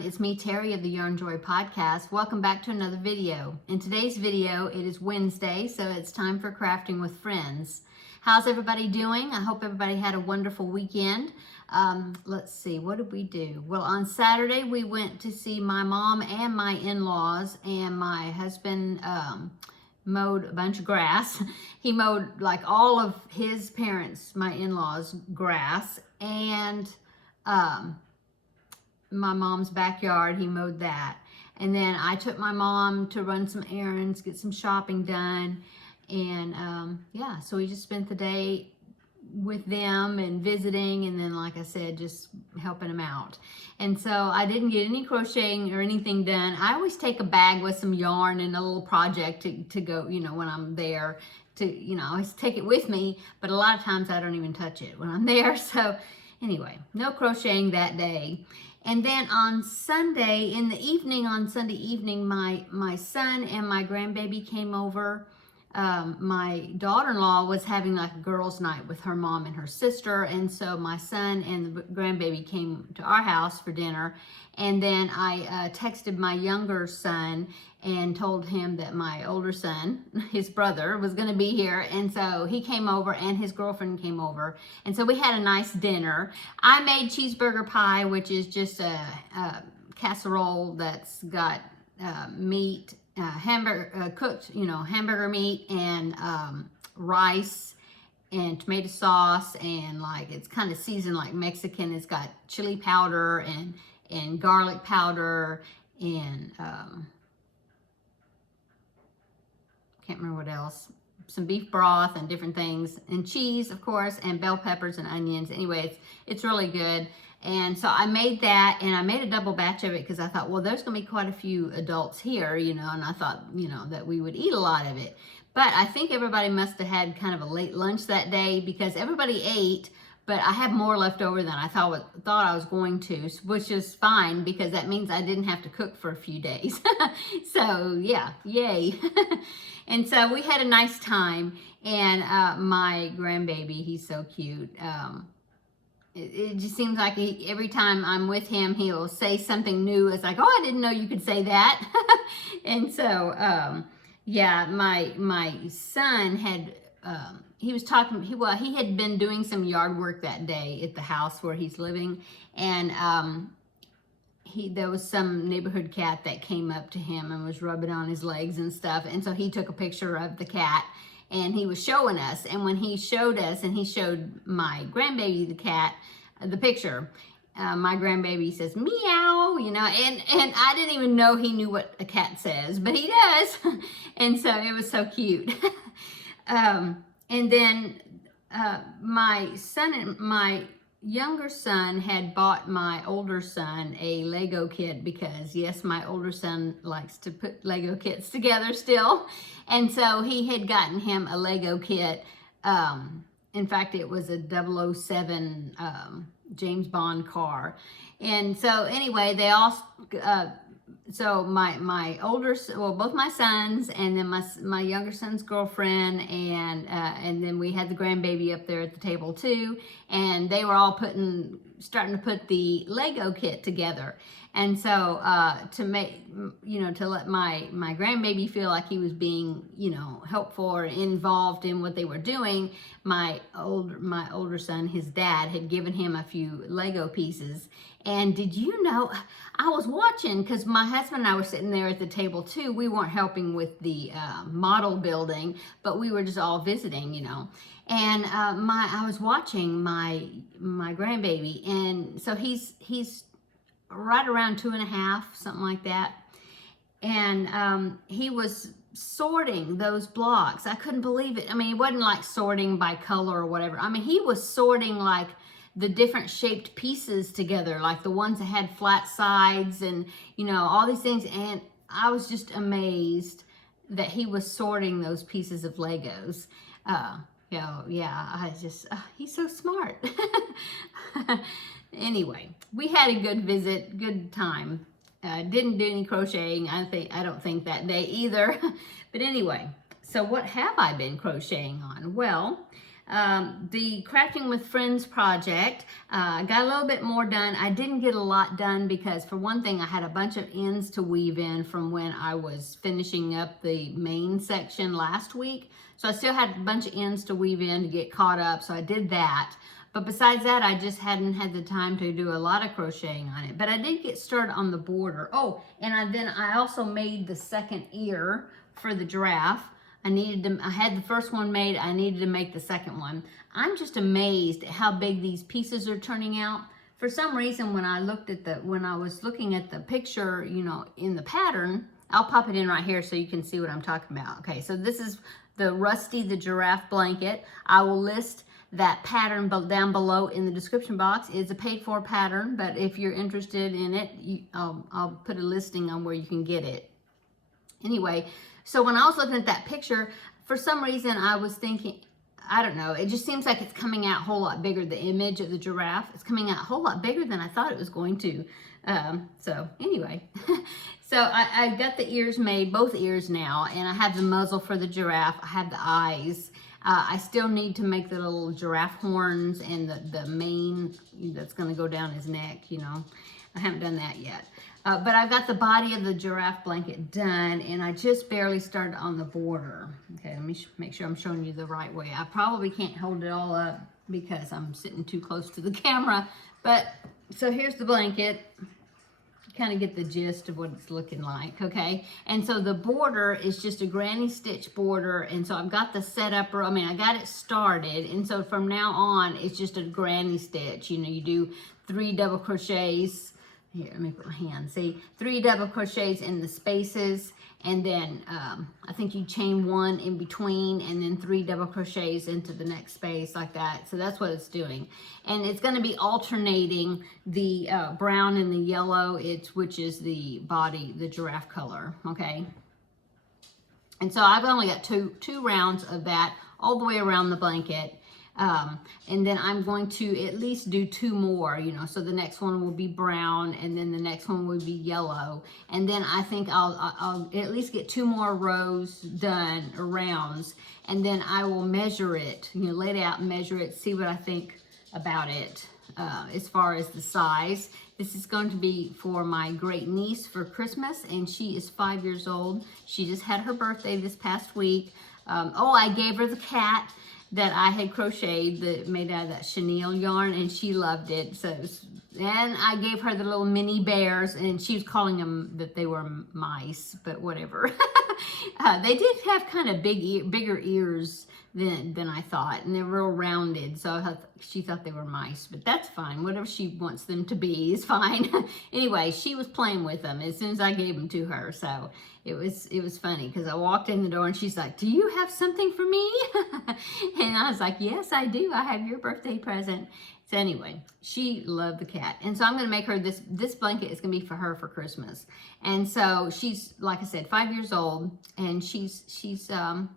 everyone, it's me, Terry of the Yarnjoy podcast. Welcome back to another video. In today's video, it is Wednesday, so it's time for crafting with friends. How's everybody doing? I hope everybody had a wonderful weekend. Let's see, what did we do? Well, on Saturday, we went to see my mom and my in-laws, and my husband mowed a bunch of grass. He mowed like all of his parents, my in-laws, grass, and my mom's backyard, he mowed that. And then I took my mom to run some errands, get some shopping done. And yeah, so we just spent the day with them and visiting, and then, like I said, just helping them out. And so I didn't get any crocheting or anything done. I always take a bag with some yarn and a little project to go, you know, when I'm there, I always take it with me, but a lot of times I don't even touch it when I'm there. So anyway, no crocheting that day. And then on Sunday, in the evening, on Sunday evening, my son and my grandbaby came over. My daughter-in-law was having like a girls' night with her mom and her sister, and so my son and the grandbaby came to our house for dinner. And then I texted my younger son and told him that my older son, his brother, was going to be here, and so he came over and his girlfriend came over, and so we had a nice dinner. I made cheeseburger pie, which is just a casserole that's got meat, cooked, hamburger meat, and rice and tomato sauce, and like it's kind of seasoned like Mexican. It's got chili powder and garlic powder and can't remember what else, some beef broth and different things, and cheese, of course, and bell peppers and onions. Anyway, it's really good. And so I made that, and I made a double batch of it because I thought, well, there's going to be quite a few adults here, and I thought, that we would eat a lot of it. But I think everybody must have had kind of a late lunch that day because everybody ate, but I had more left over than I thought I was going to, which is fine because that means I didn't have to cook for a few days. So yeah, yay. And so we had a nice time, and my grandbaby, he's so cute. It just seems like every time I'm with him, he'll say something new. It's like, oh, I didn't know you could say that. And so, yeah, my son had, he was talking, he had been doing some yard work that day at the house where he's living. And there was some neighborhood cat that came up to him and was rubbing on his legs and stuff. And so he took a picture of the cat, and he was showing us. And when he showed us, and he showed my grandbaby the cat, the picture, my grandbaby says, meow, and I didn't even know he knew what a cat says, but he does. And so it was so cute. And then my son and my younger son had bought my older son a Lego kit because, yes, my older son likes to put Lego kits together still. And so he had gotten him a Lego kit. In fact, it was a 007 James Bond car. And so anyway, they all, so my older, well, both my sons, and then my younger son's girlfriend, and then we had the grandbaby up there at the table too, and they were all starting to put the Lego kit together. And so to make, to let my grandbaby feel like he was being, helpful or involved in what they were doing, my older son, his dad, had given him a few Lego pieces. And did you know, I was watching, because my husband and I were sitting there at the table too. We weren't helping with the model building, but we were just all visiting, And I was watching my grandbaby, and so he's right around 2.5, something like that. And he was sorting those blocks. I couldn't believe it. I mean, it wasn't like sorting by color or whatever. I mean, he was sorting like the different shaped pieces together, like the ones that had flat sides and, all these things. And I was just amazed that he was sorting those pieces of Legos. He's so smart. Anyway, we had a good visit, good time. Didn't do any crocheting, I don't think that day either. But anyway, so what have I been crocheting on? Well, The Crafting with Friends project, got a little bit more done. I didn't get a lot done because, for one thing, I had a bunch of ends to weave in from when I was finishing up the main section last week. So I still had a bunch of ends to weave in to get caught up, so I did that. But besides that, I just hadn't had the time to do a lot of crocheting on it. But I did get started on the border. Oh, and then I also made the second ear for the giraffe. I had the first one made, I needed to make the second one. I'm just amazed at how big these pieces are turning out. For some reason, when I was looking at the picture, you know, in the pattern, I'll pop it in right here so you can see what I'm talking about. Okay, so this is the Rusty the Giraffe blanket. I will list that pattern down below in the description box. It's a paid-for pattern, but if you're interested in it, I'll put a listing on where you can get it. Anyway, so when I was looking at that picture, for some reason I was thinking, I don't know, it just seems like it's coming out a whole lot bigger. The image of the giraffe, it's coming out a whole lot bigger than I thought it was going to. So anyway, so I got the ears made, both ears now, and I have the muzzle for the giraffe. I have the eyes. I still need to make the little giraffe horns and the mane that's going to go down his neck, you know. I haven't done that yet. But I've got the body of the giraffe blanket done, and I just barely started on the border. Okay, let me make sure I'm showing you the right way. I probably can't hold it all up because I'm sitting too close to the camera. But, so here's the blanket. Kind of get the gist of what it's looking like, okay? And so the border is just a granny stitch border, and so I've got the setup, I got it started, and so from now on, it's just a granny stitch. You know, you do 3 double crochets. Here, let me put my hand. See, 3 double crochets in the spaces, and then I think you chain 1 in between, and then 3 double crochets into the next space like that. So that's what it's doing, and it's going to be alternating the brown and the yellow, which is the body, the giraffe color. Okay, and so I've only got two rounds of that all the way around the blanket. And then I'm going to at least do 2 more, you know, so the next one will be brown, and then the next one will be yellow. And then I think I'll at least get 2 more rows done, or rounds, and then I will measure it, you know, lay it out and measure it, see what I think about it as far as the size. This is going to be for my great niece for Christmas, and she is 5 years old. She just had her birthday this past week. Oh, I gave her the cat that I had crocheted, that made out of that chenille yarn, and she loved it. So, and I gave her the little mini bears, and she was calling them that they were mice, but whatever. They did have kind of bigger ears than I thought, and they're real rounded, so she thought they were mice, but that's fine. Whatever she wants them to be is fine. Anyway, she was playing with them as soon as I gave them to her, so it was funny, because I walked in the door and she's like, "Do you have something for me?" And I was like, "Yes, I do. I have your birthday present." So anyway, she loved the cat, and so I'm going to make her this blanket is going to be for her for Christmas. And so she's, like I said, 5 years old, and she's kind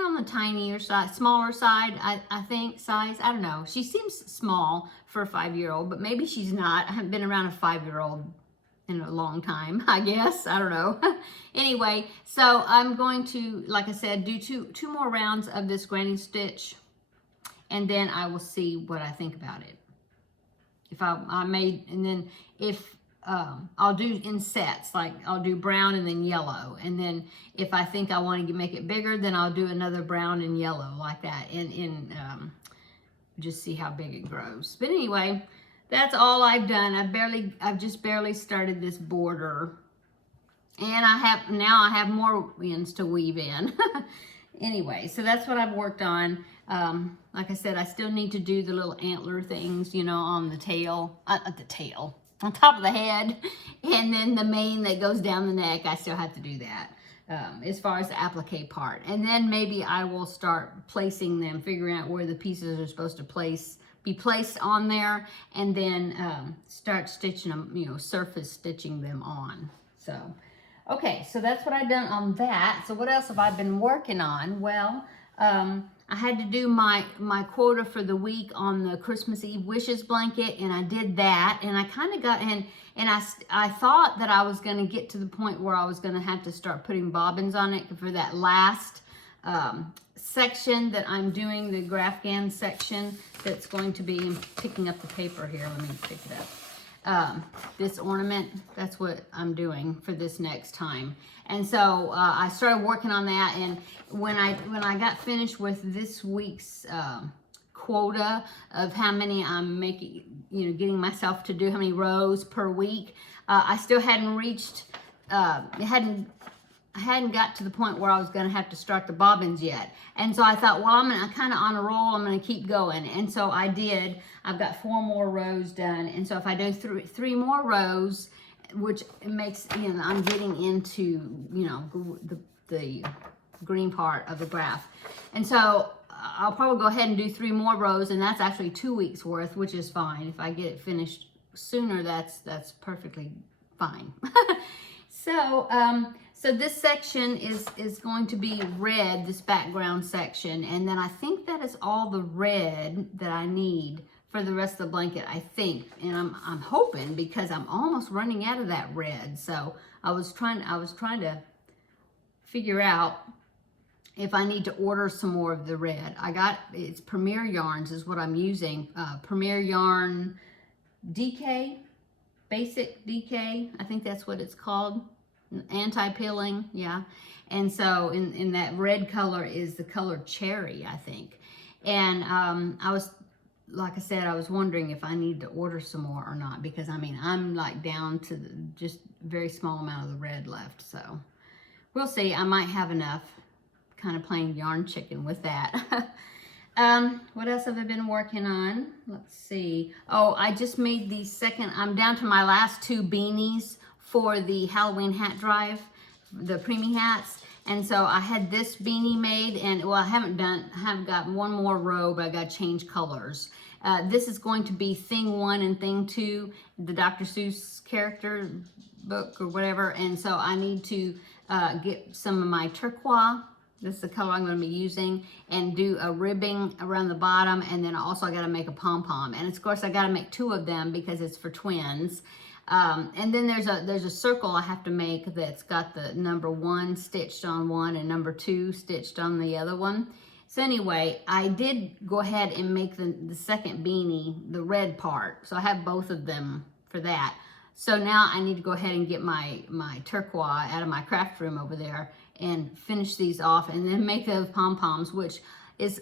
of on the tinier side, smaller side, I think, size. I don't know. She seems small for a 5-year-old, but maybe she's not. I haven't been around a 5-year-old in a long time, I guess. I don't know. Anyway, so I'm going to, like I said, do two more rounds of this granny stitch, and then I will see what I think about it. If I made, and then if I'll do in sets, like I'll do brown and then yellow, and then if I think I want to make it bigger, then I'll do another brown and yellow like that, and just see how big it grows. But anyway, that's all I've done. I've just barely started this border, and now I have more ends to weave in. Anyway, so that's what I've worked on. Like I said, I still need to do the little antler things, you know, on the tail, on top of the head, and then the mane that goes down the neck. I still have to do that as far as the applique part. And then maybe I will start placing them, figuring out where the pieces are supposed to be placed on there, and then start stitching them, you know, surface stitching them on. So, okay, so that's what I've done on that. So what else have I been working on? Well, I had to do my quota for the week on the Christmas Eve wishes blanket, and I did that, and I kind of got, and I thought that I was going to get to the point where I was going to have to start putting bobbins on it for that last section that I'm doing, the Grafgan section that's going to be, I'm picking up the paper here, let me pick it up. This ornament, that's what I'm doing for this next time. And so I started working on that, and when I got finished with this week's quota of how many I'm making, you know, getting myself to do how many rows per week, I still hadn't reached, I hadn't got to the point where I was going to have to start the bobbins yet. And so I thought, well, I'm kind of on a roll, I'm going to keep going. And so I did. I've got 4 more rows done. And so if I do three more rows, which makes, you know, I'm getting into, you know, the green part of the graph. And so I'll probably go ahead and do 3 more rows, and that's actually 2 weeks worth, which is fine. If I get it finished sooner, that's perfectly fine. So this section is going to be red, this background section, and then I think that is all the red that I need for the rest of the blanket, I think. And I'm hoping, because I'm almost running out of that red. So I was trying to figure out if I need to order some more of the red. It's Premier Yarns is what I'm using. Premier Yarn DK, Basic DK, I think that's what it's called. Anti-pilling, yeah. And so in that red color is the color cherry, I think. And I was, like I said, I was wondering if I need to order some more or not, because I mean, I'm like down to just very small amount of the red left. So we'll see. I might have enough. Kind of playing yarn chicken with that. What else have I been working on? Let's see. Oh, I just made I'm down to my last 2 beanies for the Halloween hat drive, the preemie hats. And so I had this beanie made, and well, I haven't got 1 more row, but I got to change colors. This is going to be Thing 1 and Thing 2, the Dr. Seuss character book or whatever. And so I need to get some of my turquoise. This is the color I'm going to be using, and do a ribbing around the bottom. And then also I got to make a pom-pom. And of course I got to make 2 of them because it's for twins. And then there's a circle I have to make that's got the number 1 stitched on one and number 2 stitched on the other one. So anyway, I did go ahead and make the second beanie, the red part. So I have both of them for that. So now I need to go ahead and get my turquoise out of my craft room over there and finish these off, and then make those pom-poms, which is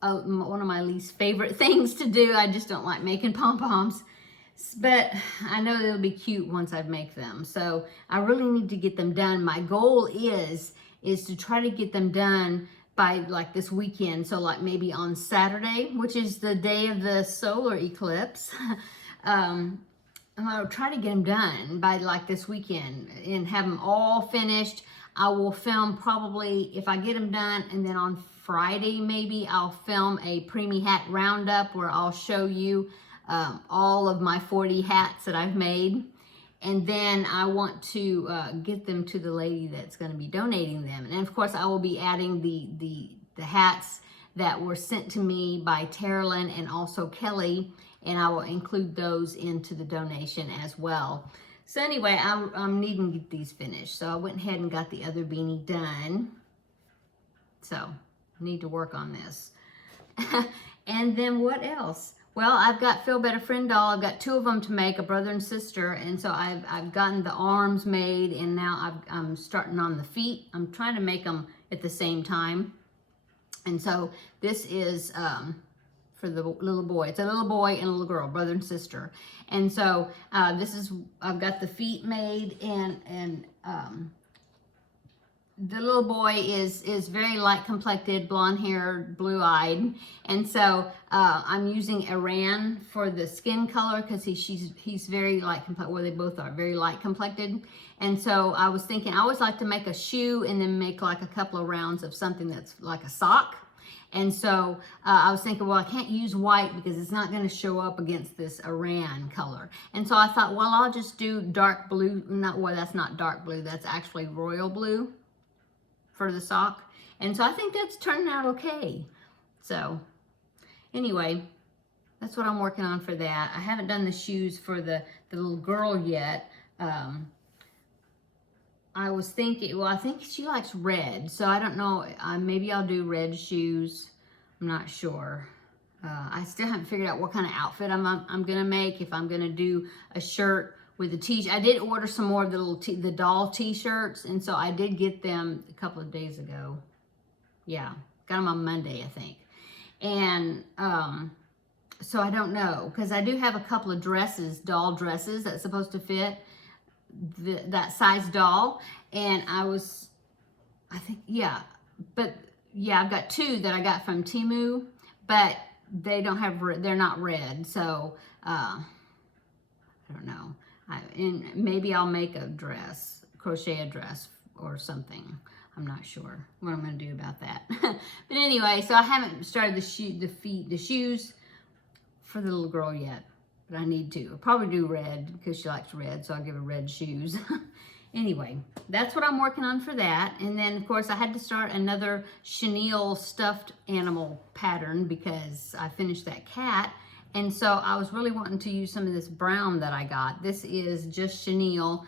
one of my least favorite things to do. I just don't like making pom-poms. But I know they'll be cute once I make them. So I really need to get them done. My goal is to try to get them done by like this weekend. So like maybe on Saturday, which is the day of the solar eclipse. I'll try to get them done by like this weekend and have them all finished. I will film probably, if I get them done, and then on Friday maybe I'll film a preemie hat roundup where I'll show you all of my 40 hats that I've made. And then I want to get them to the lady that's going to be donating them. And of course I will be adding the hats that were sent to me by Terri and also Kelly, and I will include those into the donation as well. So anyway, I'm needing to get these finished. So I went ahead and got the other beanie done. So I need to work on this. And then what else? Well, I've got Feel Better Friend doll. I've got 2 of them to make, a brother and sister. And so I've gotten the arms made, and now I'm starting on the feet. I'm trying to make them at the same time. And so this is for the little boy. It's a little boy and a little girl, brother and sister. And so I've got the feet made, and the little boy is very light complected, blonde haired, blue eyed. And so I'm using Iran for the skin color, because he's very light complected, well, they both are very light complected. And so I was thinking, I always like to make a shoe and then make like a couple of rounds of something that's like a sock. And so I was thinking, well, I can't use white because it's not going to show up against this Iran color. And so I thought, well, I'll just do dark blue. Well, that's not dark blue. That's actually royal blue for the sock. And so I think that's turning out okay. So anyway, that's what I'm working on for that. I haven't done the shoes for the little girl yet. I was thinking, well, I think she likes red, so I don't know. Maybe I'll do red shoes. I'm not sure. I still haven't figured out what kind of outfit I'm gonna make. If I'm gonna do a shirt with a t-shirt. I did order some more of the doll t-shirts, and so I did get them a couple of days ago. Yeah, got them on Monday, I think. And so I don't know, because I do have a couple of dresses, doll dresses that's supposed to fit that size doll, and I think, yeah, but yeah, I've got two that I got from Temu, but they don't have, they're not red, so I don't know. And maybe I'll make a dress, crochet a dress or something. I'm not sure what I'm going to do about that. But anyway, so I haven't started the shoes for the little girl yet, but I need to. I'll probably do red because she likes red, so I'll give her red shoes. Anyway, that's what I'm working on for that. And then, of course, I had to start another chenille stuffed animal pattern because I finished that cat. And so I was really wanting to use some of this brown that I got. This is just chenille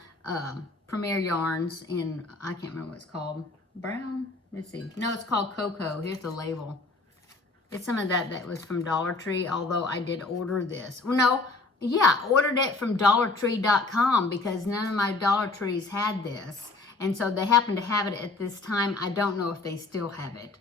Premier Yarns in, I can't remember what it's called. Brown? Let's see. No, it's called Cocoa. Here's the label. It's some of that was from Dollar Tree, although I did order this. Well, no, yeah, ordered it from DollarTree.com because none of my Dollar Trees had this. And so they happened to have it at this time. I don't know if they still have it,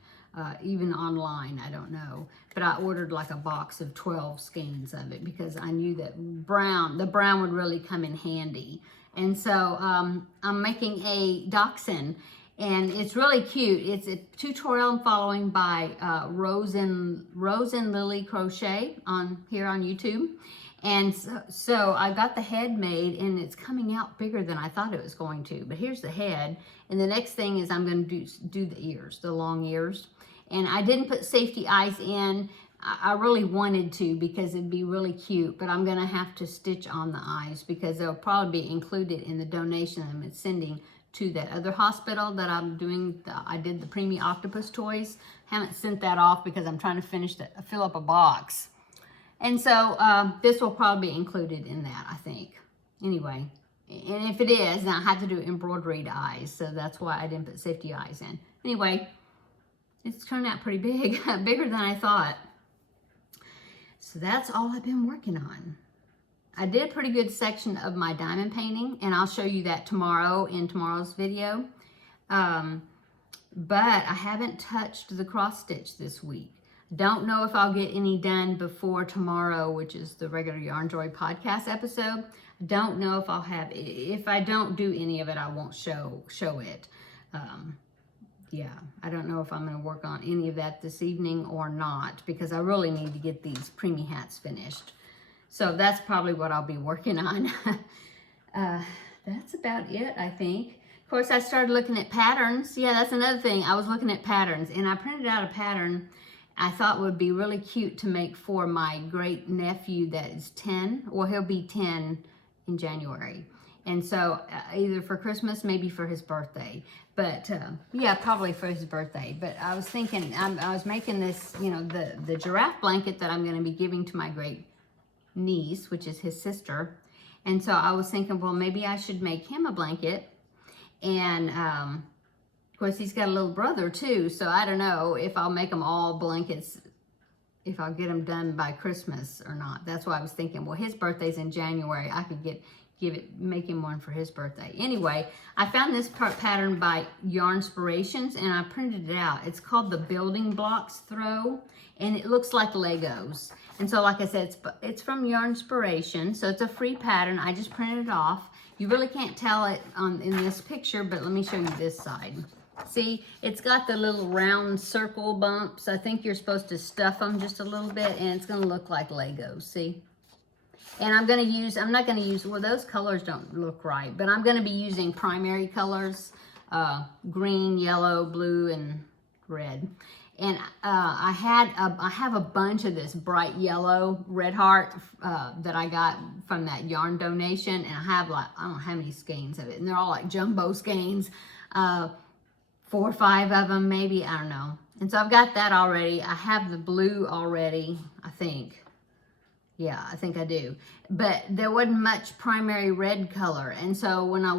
even online, I don't know. But I ordered like a box of 12 skeins of it because I knew that the brown would really come in handy. And so I'm making a dachshund, and it's really cute. It's a tutorial I'm following by Rose and Lily Crochet here on YouTube. And so I got the head made, and it's coming out bigger than I thought it was going to. But here's the head, and the next thing is I'm going to do the ears, the long ears. And I didn't put safety eyes in. I really wanted to because it'd be really cute, but I'm going to have to stitch on the eyes because they'll probably be included in the donation I'm sending to that other hospital that I'm doing. I did the Preemie Octopus toys. Haven't sent that off because I'm trying to fill up a box. And so this will probably be included in that, I think. Anyway, and if it is, then I have to do embroidered eyes, so that's why I didn't put safety eyes in. Anyway, it's turned out pretty big, bigger than I thought. So that's all I've been working on. I did a pretty good section of my diamond painting, and I'll show you that tomorrow in tomorrow's video. But I haven't touched the cross stitch this week. Don't know if I'll get any done before tomorrow, which is the regular Yarnjoy podcast episode. Don't know if I'll have, if I don't do any of it, I won't show it. Yeah, I don't know if I'm going to work on any of that this evening or not, because I really need to get these preemie hats finished. So that's probably what I'll be working on. That's about it, I think. Of course, I started looking at patterns. Yeah, that's another thing. I was looking at patterns, and I printed out a pattern I thought would be really cute to make for my great nephew that is 10. Well, he'll be 10 in January. And so either for Christmas, maybe for his birthday. But yeah, probably for his birthday. But I was thinking, I was making this, you know, the giraffe blanket that I'm going to be giving to my great niece, which is his sister. And so I was thinking, well, maybe I should make him a blanket. And of course, he's got a little brother too. So I don't know if I'll make them all blankets, if I'll get them done by Christmas or not. That's why I was thinking, well, his birthday's in January. I could make him one for his birthday. Anyway, I found this pattern by Yarnspirations, and I printed it out. It's called the Building Blocks Throw, and it looks like Legos. And so, like I said, it's from Yarnspiration, so it's a free pattern. I just printed it off. You really can't tell it in this picture, but let me show you this side. See, it's got the little round circle bumps. I think you're supposed to stuff them just a little bit, and it's going to look like Legos, see? And I'm not going to use, well, those colors don't look right, but I'm going to be using primary colors, green, yellow, blue, and red. And I have a bunch of this bright yellow red heart that I got from that yarn donation, and I have like, I don't know how many skeins of it, and they're all like jumbo skeins, 4 or 5 of them maybe, I don't know. And so I've got that already. I have the blue already, I think. Yeah, I think I do. But there wasn't much primary red color. And so when I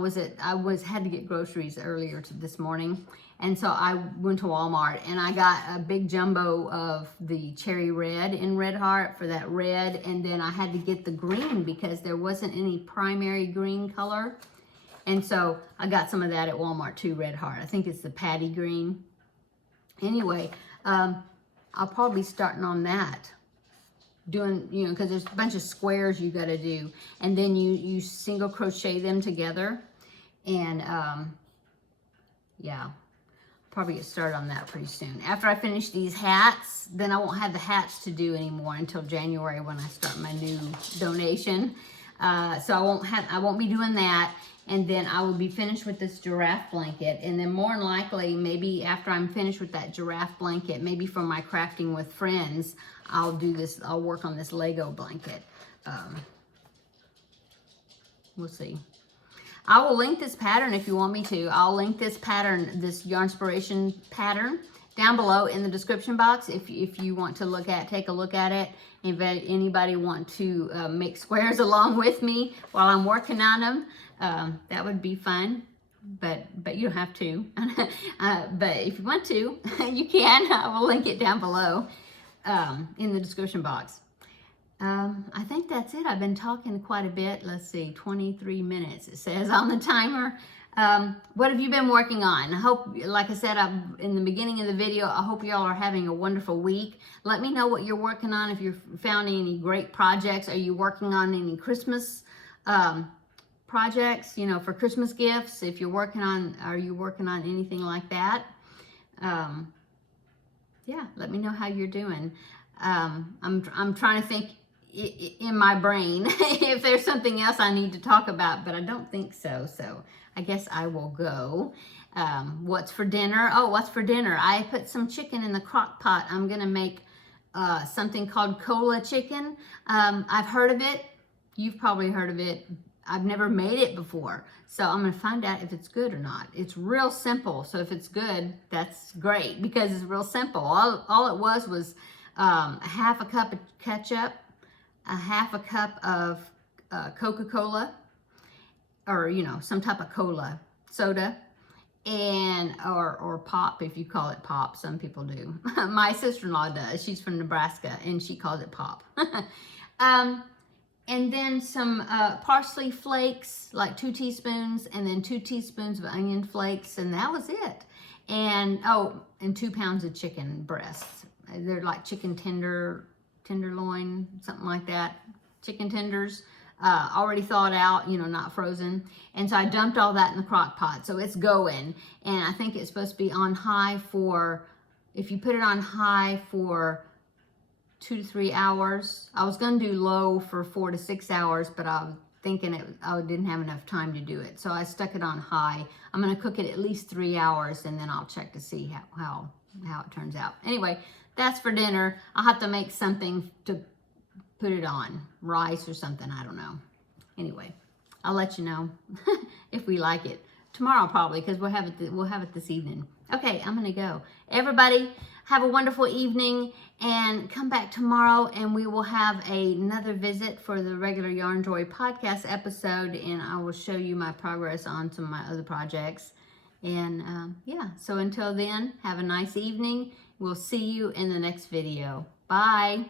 had to get groceries earlier this morning. And so I went to Walmart and I got a big jumbo of the cherry red in Red Heart for that red. And then I had to get the green because there wasn't any primary green color. And so I got some of that at Walmart too, Red Heart. I think it's the patty green. Anyway, I'll probably be starting on that. Doing, you know, because there's a bunch of squares you got to do, and then you single crochet them together, and yeah, probably get started on that pretty soon. After I finish these hats, then I won't have the hats to do anymore until January when I start my new donation. So I won't be doing that. And then I will be finished with this giraffe blanket. And then more than likely, maybe after I'm finished with that giraffe blanket, maybe for my crafting with friends, I'll work on this Lego blanket. We'll see. I will link this pattern if you want me to. I'll link this pattern, this Yarnspiration pattern, down below in the description box if you want to take a look at it. If anybody want to make squares along with me while I'm working on them, that would be fun. But you don't have to. But if you want to, you can. I will link it down below in the description box. I think that's it. I've been talking quite a bit. Let's see, 23 minutes it says on the timer. What have you been working on? I hope, like I said in the beginning of the video, I hope y'all are having a wonderful week. Let me know what you're working on. If you've found any great projects. Are you working on any Christmas projects, you know, for Christmas gifts? If you're are you working on anything like that? Yeah, let me know how you're doing. I'm trying to think in my brain if there's something else I need to talk about, but I don't think so. So I guess I will go. What's for dinner? Oh, what's for dinner? I put some chicken in the crock pot. I'm gonna make something called cola chicken. I've heard of it. You've probably heard of it. I've never made it before, so I'm gonna find out if it's good or not. It's real simple, so if it's good, that's great because it's real simple. All it was a half a cup of ketchup, a half a cup of Coca-Cola, or you know, some type of cola, soda, and or pop if you call it pop. Some people do. My sister-in-law does. She's from Nebraska and she calls it pop. And then some parsley flakes, like 2 teaspoons, and then 2 teaspoons of onion flakes, and that was it. And 2 pounds of chicken breasts. They're like chicken tenderloin, something like that. Chicken tenders, already thawed out, you know, not frozen. And so I dumped all that in the crock pot. So it's going. And I think it's supposed to be on high if you put it on high for 2 to 3 hours. I was going to do low for 4 to 6 hours, but I was thinking I didn't have enough time to do it. So I stuck it on high. I'm going to cook it at least 3 hours, and then I'll check to see how it turns out. Anyway, that's for dinner. I'll have to make something to put it on. Rice or something, I don't know. Anyway, I'll let you know if we like it. Tomorrow probably, because we'll have it this evening. Okay, I'm gonna go. Everybody, have a wonderful evening, and come back tomorrow, and we will have another visit for the regular Yarnjoy podcast episode, and I will show you my progress on some of my other projects. And yeah, so until then, have a nice evening. We'll see you in the next video. Bye.